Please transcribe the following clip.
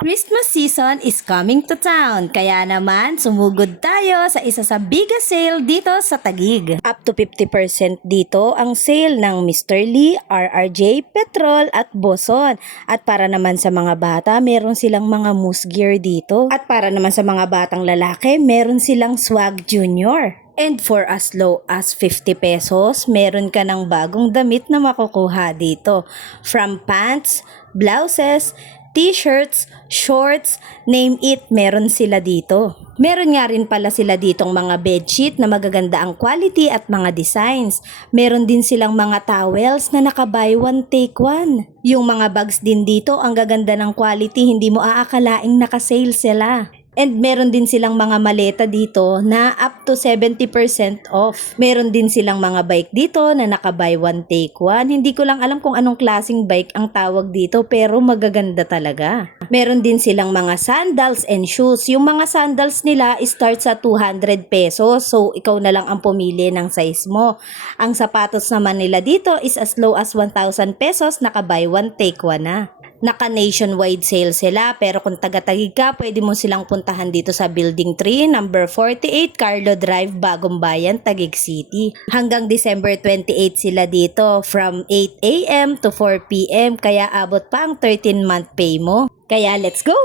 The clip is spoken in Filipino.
Christmas season is coming to town, kaya naman sumugod tayo sa isa sa biggest sale dito sa Taguig. Up to 50% dito ang sale ng Mr. Lee, RRJ, Petrol at Boson. At para naman sa mga bata, meron silang mga moose gear dito. At para naman sa mga batang lalaki, meron silang Swag Junior. And for as low as 50 pesos, meron ka ng bagong damit na makukuha dito. From pants, blouses, t-shirts, shorts, name it, meron sila dito. Meron nga rin pala sila ditong mga bedsheet na magaganda ang quality at mga designs. Meron din silang mga towels na naka buy one take one. Yung mga bags din dito, ang gaganda ng quality, hindi mo aakalaing naka-sale sila. And meron din silang mga maleta dito na up to 70% off. Meron din silang mga bike dito na naka buy one take one. Hindi ko lang alam kung anong klaseng bike ang tawag dito pero magaganda talaga. Meron din silang mga sandals and shoes. Yung mga sandals nila start sa 200 pesos. So ikaw na lang ang pumili ng size mo. Ang sapatos naman nila dito is as low as 1,000 pesos, naka buy one take one na. Naka nationwide sale sila pero kung taga-Taguig ka, pwede mo silang puntahan dito sa Building 3, number 48, Carlo Drive, Bagong Bayan, Taguig City. Hanggang December 28 sila dito from 8 AM to 4 PM kaya abot pa ang 13-month pay mo. Kaya let's go!